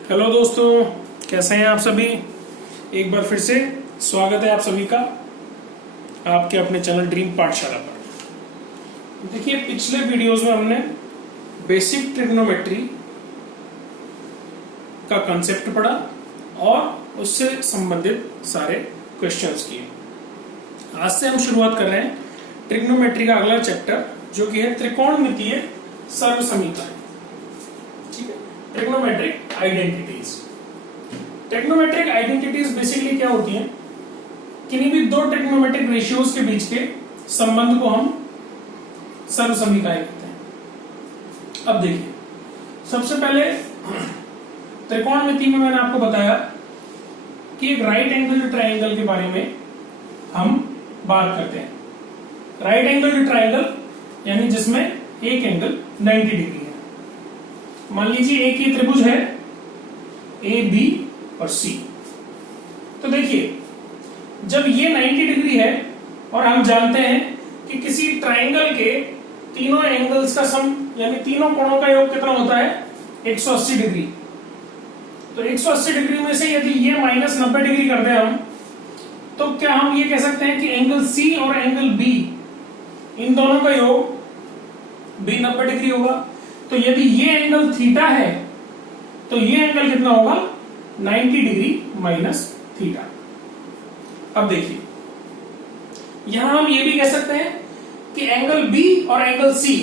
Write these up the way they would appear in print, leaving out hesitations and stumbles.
Hello दोस्तों, कैसे हैं आप सभी। एक बार फिर से स्वागत है आप सभी का आपके अपने चैनल ड्रीम पाठशाला पर। देखिए, पिछले वीडियोस में हमने बेसिक ट्रिग्नोमेट्री का कंसेप्ट पढ़ा और उससे संबंधित सारे क्वेश्चंस किए। आज से हम शुरुआत कर रहे हैं ट्रिग्नोमेट्री का अगला चैप्टर, जो कि है त्रिकोणमितीय सर्वसमीकरण। ठीक है, trigonometric identities. Trigonometric identities basically क्या होती हैं? किन्हीं भी दो ट्रिग्नोमेट्रिक रेशियोज के बीच के संबंध को हम सर्वसमीकरण कहते हैं। अब देखिए, सबसे पहले त्रिकोणमिति में मैंने आपको बताया कि एक राइट एंगल ट्रायंगल के बारे में हम बात करते हैं। राइट एंगल ट्रायंगल यानी जिसमें एक एंगल 90 डिग्री है। मान लीजिए एक ही त्रिभुज है ए, बी और सी। तो देखिए, जब ये 90 डिग्री है और हम जानते हैं कि किसी ट्रायंगल के तीनों एंगल्स का सम यानी तीनों कोणों का योग कितना होता है? 180 डिग्री। तो 180 डिग्री में से यदि ये माइनस 90 डिग्री कर दें हम, तो क्या हम ये कह सकते हैं कि एंगल सी और एंगल बी, इन दोनों का योग भी 90 डिग्री होगा? तो यदि ये एंगल थीटा है तो ये एंगल कितना होगा? 90 डिग्री माइनस थीटा। अब देखिए, यहां हम ये भी कह सकते हैं कि एंगल बी और एंगल सी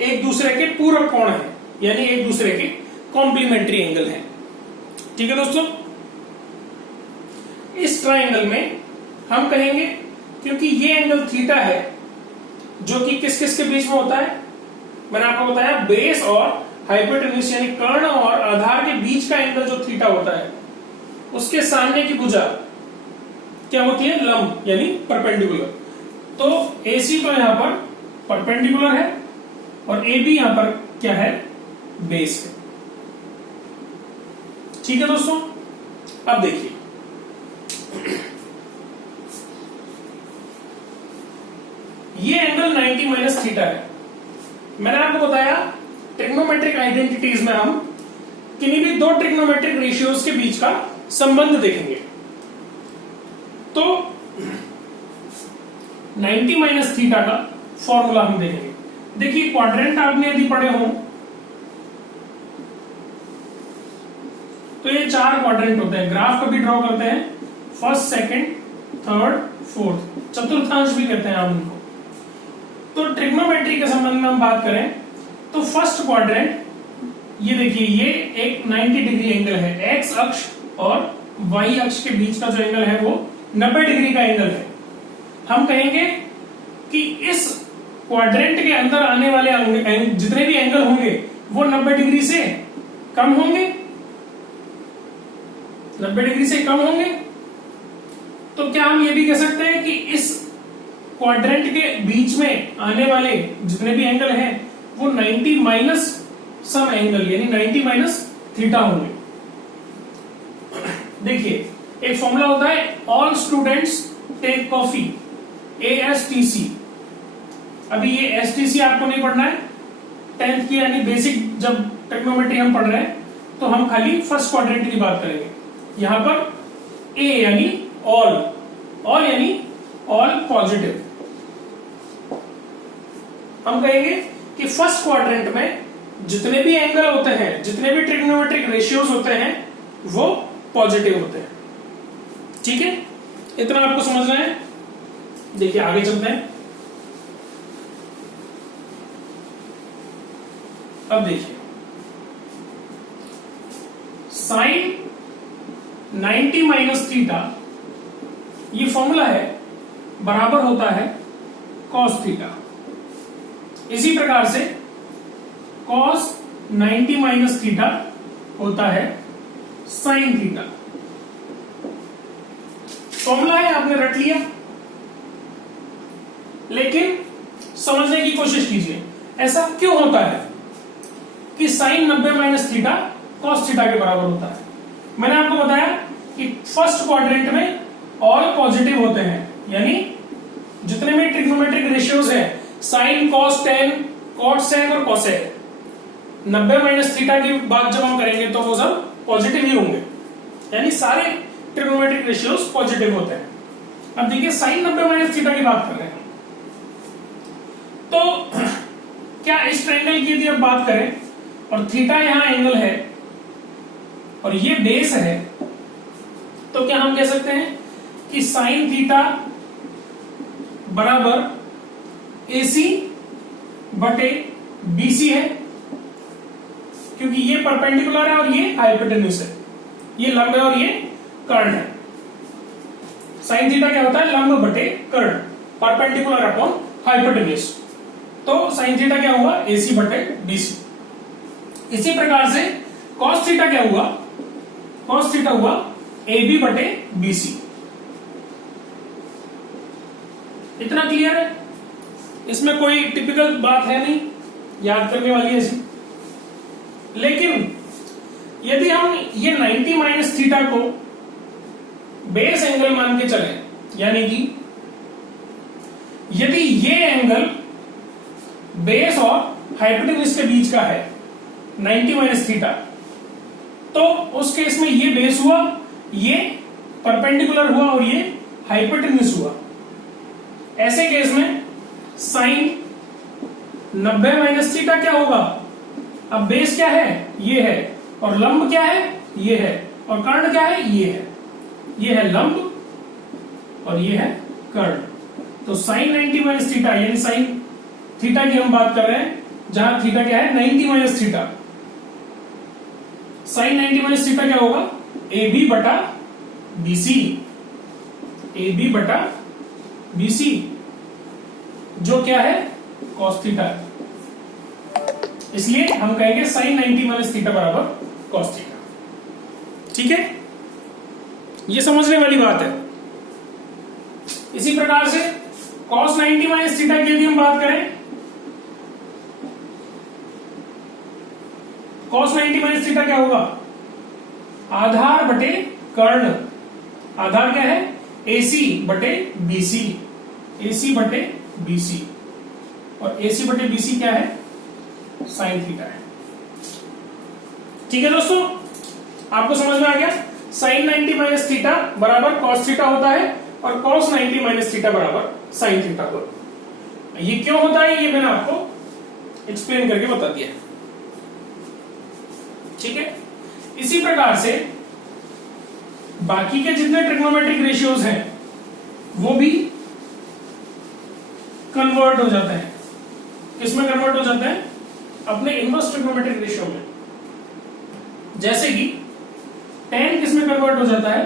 एक दूसरे के पूरक कोण है, यानी एक दूसरे के कॉम्प्लीमेंट्री एंगल है। ठीक है दोस्तों, इस ट्रायंगल में हम कहेंगे, क्योंकि ये एंगल थीटा है जो कि किस किस के बीच में होता है? मैंने आपको बताया बेस और हाइपोटेन्यूज यानी कर्ण और आधार के बीच का एंगल जो थीटा होता है, उसके सामने की भुजा क्या होती है? लंब यानी परपेंडिकुलर। तो AC तो यहां पर परपेंडिकुलर है और AB यहां पर क्या है? बेस है। ठीक है दोस्तों, अब देखिए, ये एंगल 90 माइनस थीटा है। मैंने आपको बताया ट्रिग्नोमेट्रिक आइडेंटिटीज में हम किन्हीं भी दो ट्रिग्नोमेट्रिक रेशियोज के बीच का संबंध देखेंगे। तो 90 माइनस थीटा का फॉर्मूला हम देखेंगे। देखिए, क्वाड्रेंट आपने यदि पढ़े हो तो ये 4 क्वाड्रेंट होते हैं। ग्राफ कभी ड्रॉ करते हैं, फर्स्ट, सेकंड, थर्ड, फोर्थ, चतुर्थांश भी कहते हैं आप उनको। तो ट्रिग्नोमेट्री के संबंध में हम बात करें तो फर्स्ट क्वाड्रेंट, ये देखिए, ये एक 90 डिग्री एंगल है। एक्स अक्ष और वाई अक्ष के बीच का जो एंगल है वो 90 डिग्री का एंगल है। हम कहेंगे कि इस क्वाड्रेंट के अंदर आने वाले जितने भी एंगल होंगे वो 90 डिग्री से कम होंगे। 90 डिग्री से कम होंगे। तो क्या हम ये भी कह सकते हैं कि इस क्वाड्रेंट के बीच में आने वाले जितने भी एंगल हैं वो 90 माइनस सम एंगल यानी 90 माइनस थीटा होंगे। देखिए, एक फॉर्मूला होता है all students take coffee, ASTC। अभी ये STC आपको नहीं पढ़ना है। 10th की यानी बेसिक जब ट्रिग्नोमेट्री हम पढ़ रहे हैं तो हम खाली फर्स्ट क्वाड्रेंट की बात करेंगे। यहां पर A यानी ऑल यानी ऑल पॉजिटिव। हम कहेंगे कि फर्स्ट क्वाड्रेंट में जितने भी एंगल होते हैं, जितने भी ट्रिग्नोमेट्रिक रेशियोज होते हैं वो पॉजिटिव होते हैं। ठीक है, इतना आपको समझना है। देखिए, आगे चलते हैं। अब देखिए, साइन 90 माइनस थीटा, ये फॉर्मूला है, बराबर होता है कॉस थीटा। इसी प्रकार से cos 90 माइनस थीटा होता है साइन थीटा। फॉर्मूला है, आपने रट लिया, लेकिन समझने की कोशिश कीजिए ऐसा क्यों होता है कि sine 90 minus theta cos theta के बराबर होता है। मैंने आपको बताया कि फर्स्ट क्वाड्रेंट में ऑल पॉजिटिव होते हैं, यानी जितने भी ट्रिग्नोमेट्रिक रेशियोज है, sine, cos, tan, cot, sec और कोसेक, 90 माइनस थीटा की बात जब हम करेंगे तो वो सब पॉजिटिव ही होंगे, यानी सारे ट्रिग्नोमेट्रिक रेशियोज पॉजिटिव होते हैं। अब देखिए साइन 90 माइनस थीटा की बात कर रहे हैं, तो क्या इस ट्रायंगल की यदि आप बात करें और थीटा यहां एंगल है और ये बेस है, तो क्या हम कह सकते हैं कि साइन थीटा बराबर AC बटे BC है, क्योंकि ये परपेंडिकुलर है और ये हाइपोटेन्यूज है, ये लंब है और ये कर्ण है। साइन थीटा क्या होता है? लंब बटे कर्ण, परपेंडिकुलर अपॉन हाइपोटेन्यूज। तो साइन थीटा क्या हुआ? AC बटे BC। इसी प्रकार से cos थीटा क्या हुआ? cos थीटा हुआ AB बटे BC। इतना क्लियर है? इसमें कोई टिपिकल बात है नहीं याद करने वाली ऐसी। लेकिन यदि हम ये 90 माइनस थीटा को बेस एंगल मान के चले, यानी कि यदि ये एंगल बेस और हाइपोटेन्यूज के बीच का है 90 माइनस थीटा, तो उस केस में ये बेस हुआ, ये परपेंडिकुलर हुआ और ये हाइपोटेन्यूज हुआ। ऐसे केस में साइन 90 माइनस थीटा क्या होगा? अब बेस क्या है? ये है, और लंब क्या है? ये है, और कर्ण क्या है? ये है। ये है लंब और ये है कर्ण। तो साइन 90 माइनस थीटा, यानी साइन थीटा की हम बात कर रहे हैं, जहां थीटा क्या है? 90 minus theta. Sine 90 minus theta क्या होगा? AB बटा BC, AB बटा BC, जो क्या है? cos theta. इसलिए हम कहेंगे साइन 90 माइनस थीटा बराबर cos थीटा। ठीक है, ये समझने वाली बात है। इसी प्रकार से cos 90 माइनस थीटा की यदि हम बात करें, cos 90 माइनस थीटा क्या होगा? आधार बटे कर्ण। आधार क्या है? AC बटे BC, AC बटे BC, और AC बटे BC क्या है? साइन थीटा है। ठीक है दोस्तों, आपको समझ में आ गया? साइन 90 माइनस थीटा बराबर cos थीटा होता है और cos 90 माइनस थीटा बराबर साइन थीटा होता है। ये क्यों होता है ये मैंने आपको एक्सप्लेन करके बता दिया। ठीक है, इसी प्रकार से बाकी के जितने ट्रिग्नोमेट्रिक रेशियोज हैं वो भी कन्वर्ट हो जाते हैं। किसमें कन्वर्ट हो जाते हैं? अपने इनवर्स ट्रिग्नोमेट्रिक रेशियो में। जैसे कि tan किसमें कन्वर्ट हो जाता है?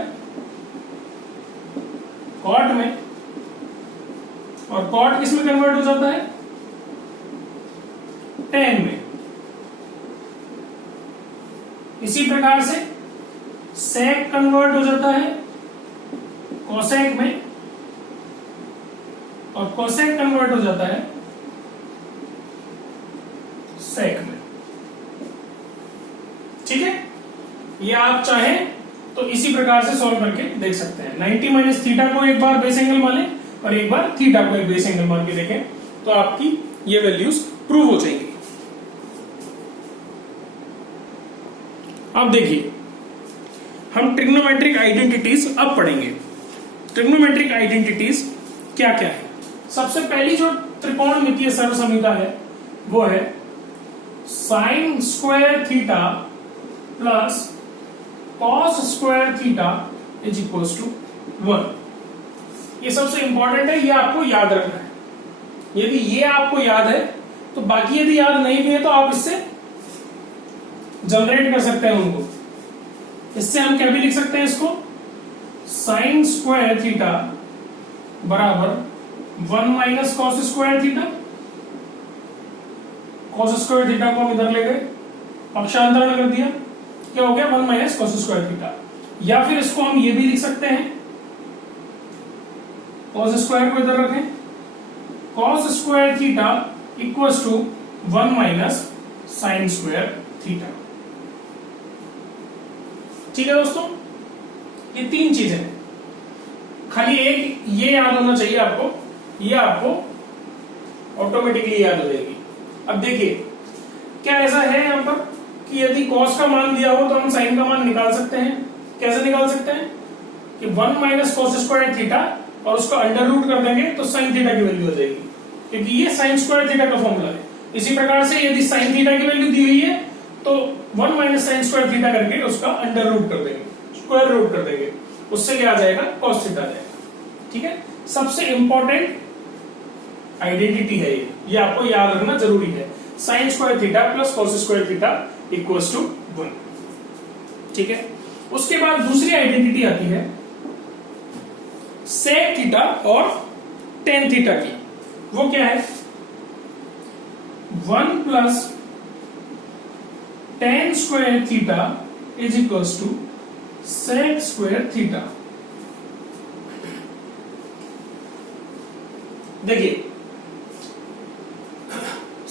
cot में। और cot किसमें कन्वर्ट हो जाता है? tan में। इसी प्रकार से sec कन्वर्ट हो जाता है cosec में, और cosec कन्वर्ट हो जाता है sec में। ठीक है, ये आप चाहें तो इसी प्रकार से सॉल्व करके देख सकते हैं। 90 माइनस थीटा को एक बार बेस एंगल माने और एक बार थीटा को एक बेस एंगल मान के देखें, तो आपकी ये वैल्यूज प्रूव हो जाएंगी। अब देखिए, हम ट्रिग्नोमेट्रिक आइडेंटिटीज अब पढ़ेंगे। ट्रिग्नोमेट्रिक आइडेंटिटीज क्या क्या है? सबसे पहली जो त्रिकोणमितीय सर्वसमीकरण है वो है sine square theta plus cos square theta is equal to 1। ये सबसे इंपॉर्टेंट है, ये आपको याद रखना है। यदि ये आपको याद है तो बाकी यदि याद नहीं भी है तो आप इससे जनरेट कर सकते हैं उनको। इससे हम क्या भी लिख सकते हैं इसको? साइन स्क्वायर थीटा बराबर 1 minus cos square theta. Cos square theta को हम इधर ले गए, पक्षांतरण कर दिया, क्या हो गया? 1 माइनस कॉस स्क्वायर थीटा। या फिर इसको हम ये भी लिख सकते हैं, कॉस स्क्वायर को इधर रखें, cos square theta equals to 1 minus sine square theta. ठीक है दोस्तों, ये तीन चीजें हैं। खाली एक ये याद होना चाहिए आपको, ये आपको ऑटोमेटिकली याद हो जाएगी। अब देखिए, क्या ऐसा है यहां पर कि यदि cos का मान दिया हो तो हम sin का मान निकाल सकते हैं। कैसे निकाल सकते हैं कि 1 माइनस कॉस स्क्वायर थीटा और उसका अंडर रूट कर देंगे तो sin थीटा की वैल्यू हो जाएगी, क्योंकि ये sin स्क्वायर थीटा का फॉर्मूला है। इसी प्रकार से यदि sin थीटा की वैल्यू दी हुई है तो 1 माइनस sin स्क्वायर थीटा करके उसका अंडर रूट कर देंगे, स्क्वायर रूट कर देंगे, उससे क्या आ जाएगा cos थीटा आ जाएगा। ठीक है, सबसे इंपॉर्टेंट आइडेंटिटी है ये आपको याद रखना जरूरी है। sin square theta plus cos square theta equals to 1। ठीक है, उसके बाद दूसरी आइडेंटिटी आती है sec थीटा और tan थीटा की। वो क्या है? 1 plus tan square theta is equals to sec square theta. देखिए,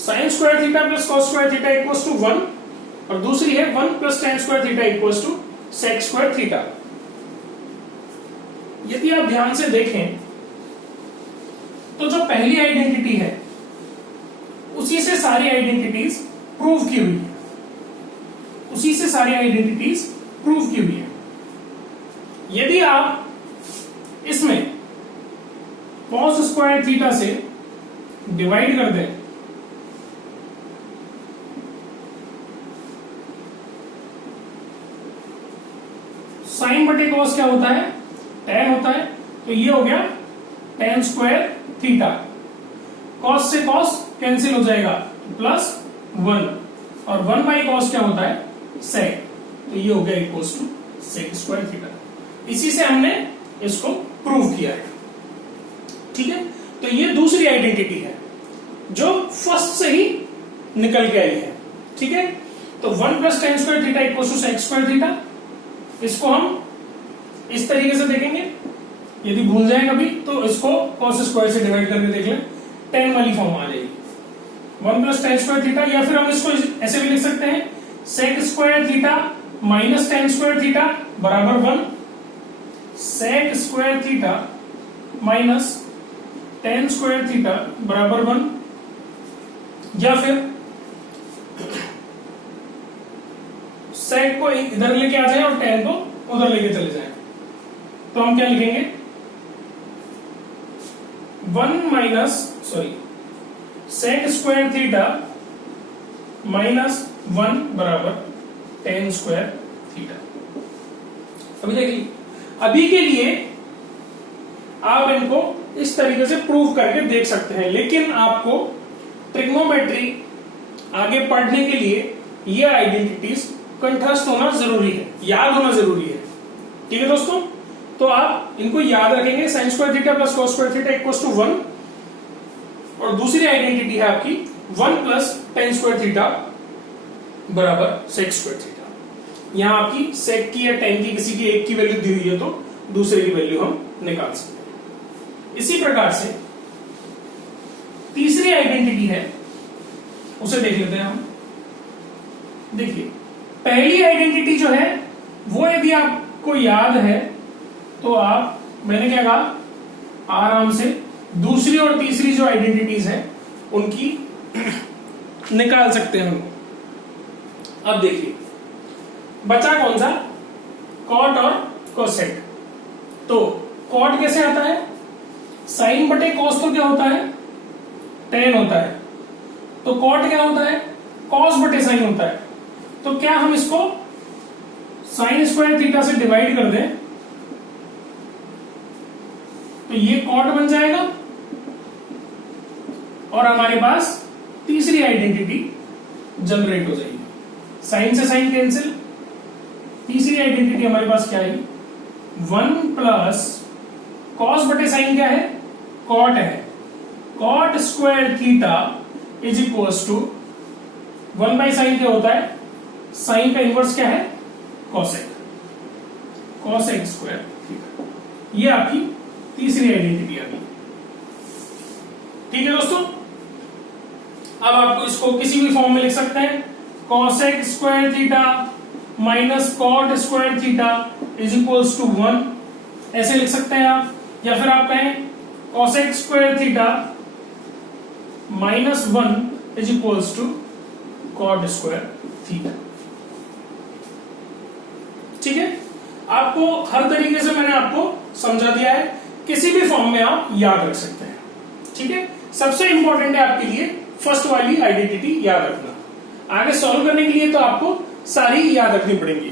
sin square theta plus cos square theta equals to 1 और दूसरी है 1 plus tan square theta equals to sec square theta. यदि आप ध्यान से देखें तो जो पहली आइडेंटिटी है उसी से सारी आइडेंटिटीज प्रूव की हुई है, उसी से सारी आइडेंटिटीज प्रूव की हुई है। यदि आप इसमें cos स्क्वायर थीटा से डिवाइड कर दें साइन बटे cos क्या होता है? tan होता है, तो ये हो गया tan स्क्वायर थीटा। cos से cos कैंसिल हो जाएगा प्लस 1 और 1 बाई cos क्या होता है? sec, तो ये हो गया equals to sec square theta. इसी से हमने इसको प्रूव किया है। ठीक है, तो ये दूसरी आइडेंटिटी है जो फर्स्ट से ही निकल के आई है। ठीक है, तो 1 plus tan square theta equals to sec square theta. इसको हम इस तरीके से देखेंगे, यदि भूल जाए कभी तो इसको cos स्क्वायर से डिवाइड करके देख लें, tan वाली फॉर्म आ जाएगी 1 प्लस tan स्क्वायर थीटा, या फिर हम इसको ऐसे भी लिख सकते हैं sec square theta minus tan square theta बराबर 1, sec square theta minus tan square theta बराबर 1, या फिर sec को इधर लेके आ जाए और tan को उधर लेके चले जाए, तो हम क्या लिखेंगे 1 minus sec square theta minus 1 बराबर tan स्क्वायर थीटा। अभी देखिए, अभी के लिए आप इनको इस तरीके से प्रूव करके देख सकते हैं, लेकिन आपको ट्रिग्नोमेट्री आगे पढ़ने के लिए ये आइडेंटिटीज कंठस्थ होना जरूरी है, याद होना जरूरी है। ठीक है दोस्तों, तो आप इनको याद रखेंगे, sin square theta plus cos square theta equals to 1 और दूसरी आइडेंटिटी है आपकी 1 प्लस tan स्क्वायर थीटा बराबर sec स्क्वायर थीटा। यहां आपकी sec की या tan की किसी की एक की वैल्यू दी हुई है तो दूसरे की वैल्यू हम निकाल सकते हैं। इसी प्रकार से तीसरी आइडेंटिटी है, उसे देख लेते हैं हम। देखिए, पहली आइडेंटिटी जो है वो यदि आपको याद है तो आप, मैंने क्या कहा, आराम से दूसरी और तीसरी जो आइडेंटिटीज है उनकी निकाल सकते हैं हम। अब देखिए, बचा कौन सा? कॉट और कोसेक। तो कॉट कैसे आता है? साइन बटे कॉस तो क्या होता है? tan होता है। तो कॉट क्या होता है? कॉस बटे साइन होता है। तो क्या हम इसको साइन स्क्वायर थीटा से डिवाइड कर दें तो ये कॉट बन जाएगा और हमारे पास तीसरी आइडेंटिटी जनरेट हो जाएगी। साइन से साइन कैंसिल, तीसरी आइडेंटिटी हमारे पास क्या है? 1 प्लस कॉस बटे साइन क्या है? कॉट है। Cot square theta is equals to 1 by sine क्या होता है? साइन का इनवर्स क्या है? कॉसेक। कॉसेक स्क्वायर थीटा, ये आपकी तीसरी आइडेंटिटी आ गई। ठीक है दोस्तों, अब आपको इसको किसी भी फॉर्म में लिख सकते हैं, cosec square theta minus cot square theta is equals to 1, ऐसे लिख सकते हैं आप। या फिर आप कहें cosec square theta minus 1 is equals to cot square theta. ठीक है, आपको हर तरीके से मैंने आपको समझा दिया है, किसी भी फॉर्म में आप याद रख सकते हैं। ठीक है, सबसे इंपॉर्टेंट है आपके लिए फर्स्ट वाली आइडेंटिटी याद रखना। आगे सॉल्व करने के लिए तो आपको सारी याद रखनी पड़ेंगी।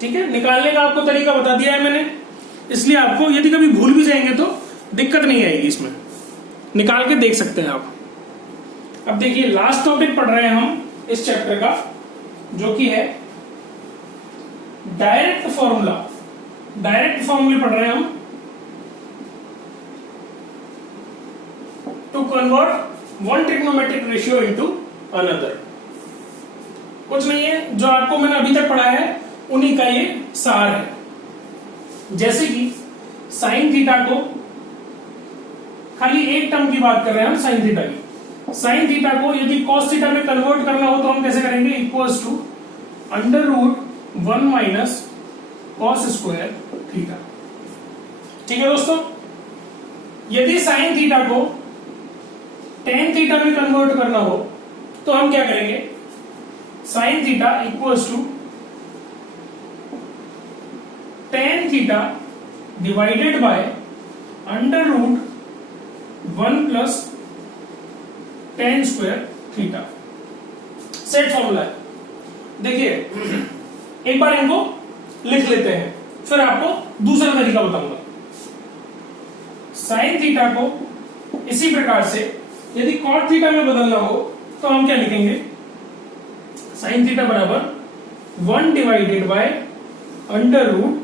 ठीक है, निकालने का आपको तरीका बता दिया है मैंने, इसलिए आपको यदि कभी भूल भी जाएंगे तो दिक्कत नहीं आएगी, इसमें निकाल के देख सकते हैं आप। अब देखिए लास्ट टॉपिक पढ़ रहे हैं हम इस चैप्टर का, जो कि है डायरेक्ट फॉर्मूला। डायरेक्ट फॉर्मूले पढ़ रहे हैं हम to convert one trigonometric ratio into another. कुछ नहीं है, जो आपको मैंने अभी तक पढ़ा है उन्हीं का ये सार है। जैसे कि साइन थीटा को, खाली एक टर्म की बात कर रहे हैं हम साइन थीटा की, साइन थीटा को यदि कॉस थीटा में कन्वर्ट करना हो तो हम कैसे करेंगे, equals to under root 1 minus cos square theta. ठीक है दोस्तों, यदि साइन थीटा को टेन थीटा में कन्वर्ट करना हो तो हम क्या करेंगे, sine theta equals to tan theta divided by under root 1 plus tan square theta. Set formula है। देखिए एक बार इनको लिख लेते हैं, फिर आपको दूसरा तरीका बताऊंगा। साइन थीटा को इसी प्रकार से यदि कॉट थीटा में बदलना हो तो हम क्या लिखेंगे, साइन थीटा बराबर 1 divided by under root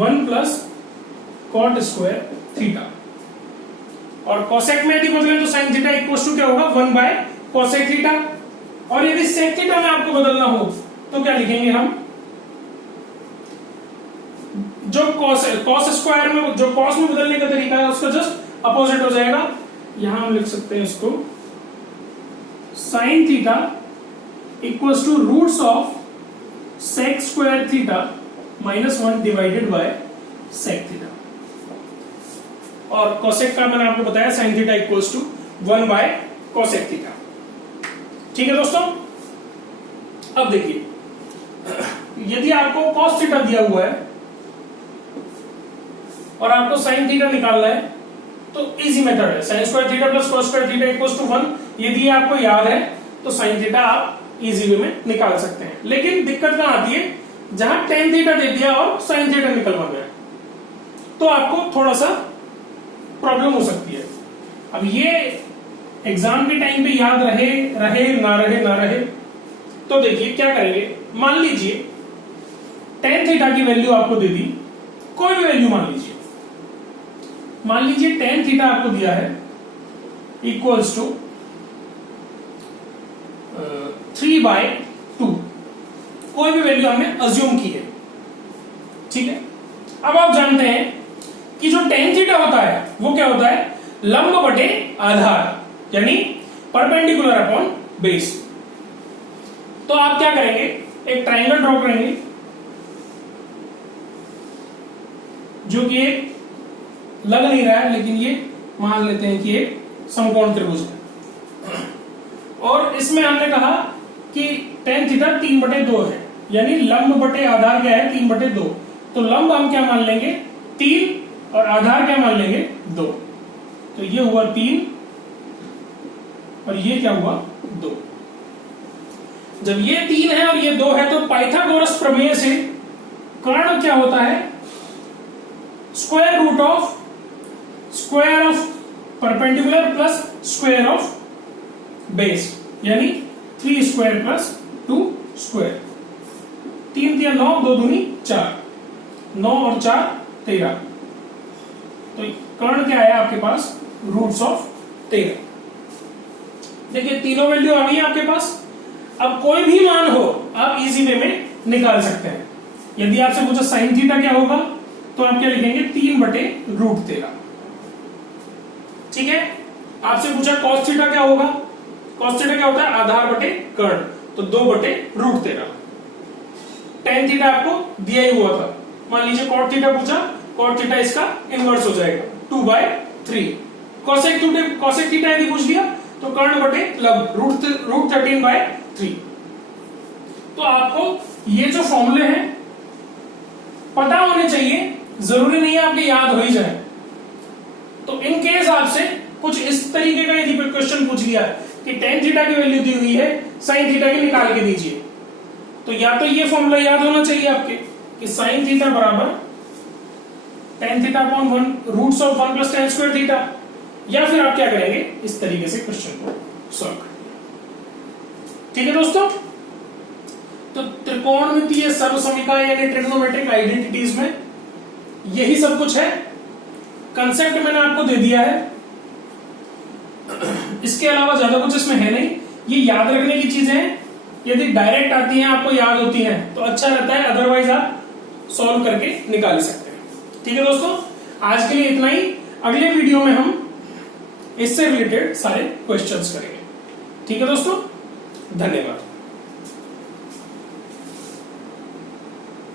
1 plus cot square theta. और कोसेक में यदि बदलें तो साइन थीटा इक्वल टू क्या होगा, 1 बाय कोसेक थीटा। और यदि सेक थीटा में आपको बदलना हो तो क्या लिखेंगे हम, जो कॉस स्क्वायर में, जो कॉस में बदलने का तरीका है उसका जस्ट अपोजिट हो जाएगा। यहां हम लिख सकते हैं इसको sine theta equals to roots of sec square theta minus 1 divided by sec theta. और कोसेक का मैंने आपको बताया sine theta equals to 1 by cosec theta. ठीक है दोस्तों, अब देखिए यदि आपको कॉस थीटा दिया हुआ है और आपको साइन थीटा निकालना है तो इजी मेथड है, sine square theta plus cos square theta equals to 1। यदि आपको याद है तो साइन थीटा आप इजी वे में निकाल सकते हैं। लेकिन दिक्कत कहां आती है, जहां टेन थीटा दे दिया और साइन थीटा निकलवाना है तो आपको थोड़ा सा प्रॉब्लम हो सकती है। अब ये एग्जाम के टाइम पे याद रहे ना रहे तो देखिए क्या करेंगे, मान लीजिए टेन थीटा की वैल्यू आपको दे दी, कोई भी वैल्यू मान लीजिए टेन थीटा आपको दिया है इक्वल्स टू 3/2, कोई भी वैल्यू हमने अज्यूम की है। ठीक है, अब आप जानते हैं कि जो टेन थीटा होता है वो क्या होता है, लंब बटे आधार, यानी परपेंडिकुलर अपॉन बेस। तो आप क्या करेंगे, एक ट्रायंगल ड्रॉ करेंगे जो कि एक लग नहीं रहा है, लेकिन ये मान लेते हैं कि एक समकोण त्रिभुज है। और इसमें हमने कहा कि टेन थीटा 3/2 है, यानी लंब बटे आधार क्या है, 3/2। तो लंब हम क्या मान लेंगे, 3, और आधार क्या मान लेंगे, 2। तो ये हुआ 3 और ये क्या हुआ, 2। जब ये 3 है और ये 2 है तो पाइथागोरस प्रमेय से कर्ण क्या होता है, square root of square of perpendicular plus square of base, यानी 3 स्क्वायर प्लस 2 स्क्वायर। 3 3 9, 2 दूनी 4, 9 और 4 13। तो कर्ण क्या है आपके पास, रूट्स ऑफ 13। देखिए तीनों वैल्यू आ गई है आपके पास। अब कोई भी मान हो आप इजी वे में निकाल सकते हैं। यदि आपसे पूछा साइन थीटा क्या होगा तो आप क्या लिखेंगे, 3/√13। ठीक है, आपसे पूछा कॉस थीटा क्या होगा, कॉस थीटा क्या होता है, आधार बटे कर्ण, तो 2/√13। टेन थीटा आपको दिया ही हुआ था। मान लीजिए कॉट थीटा पूछा, कॉट थीटा इसका इनवर्स हो जाएगा 2/3। कॉसेक थीटा यदि पूछ लिया तो कर्ण बटे लंब √13/3। तो आपको ये जो फॉर्मूले हैं जरूरी नहीं है आपके याद हो ही जाए। तो इन केस आपसे कुछ इस तरीके का यदि क्वेश्चन पूछ लिया कि tan थीटा की वैल्यू दी हुई है, sin थीटा की निकाल के दीजिए, तो या तो ये फॉर्मूला याद होना चाहिए आपके कि sin थीटा बराबर tan theta upon 1 roots of 1 plus tan square theta, या फिर आप क्या करेंगे इस तरीके से क्वेश्चन को सॉल्व करेंगे। ठीक है दोस्तों, तो त्रिकोणमितीय सर्वसमीकरण यानी ट्रिग्नोमेट्रिक आइडेंटिटीज में यही सब कुछ है। कंसेप्ट मैंने आपको दे दिया है, इसके अलावा ज्यादा कुछ इसमें है नहीं। ये याद रखने की चीजें हैं, यदि डायरेक्ट आती हैं आपको याद होती हैं तो अच्छा रहता है, अदरवाइज आप सॉल्व करके निकाल सकते हैं। ठीक है दोस्तों, आज के लिए इतना ही। अगले वीडियो में हम इससे रिलेटेड सारे क्वेश्चंस करेंगे। ठीक है दोस्तों, धन्यवाद।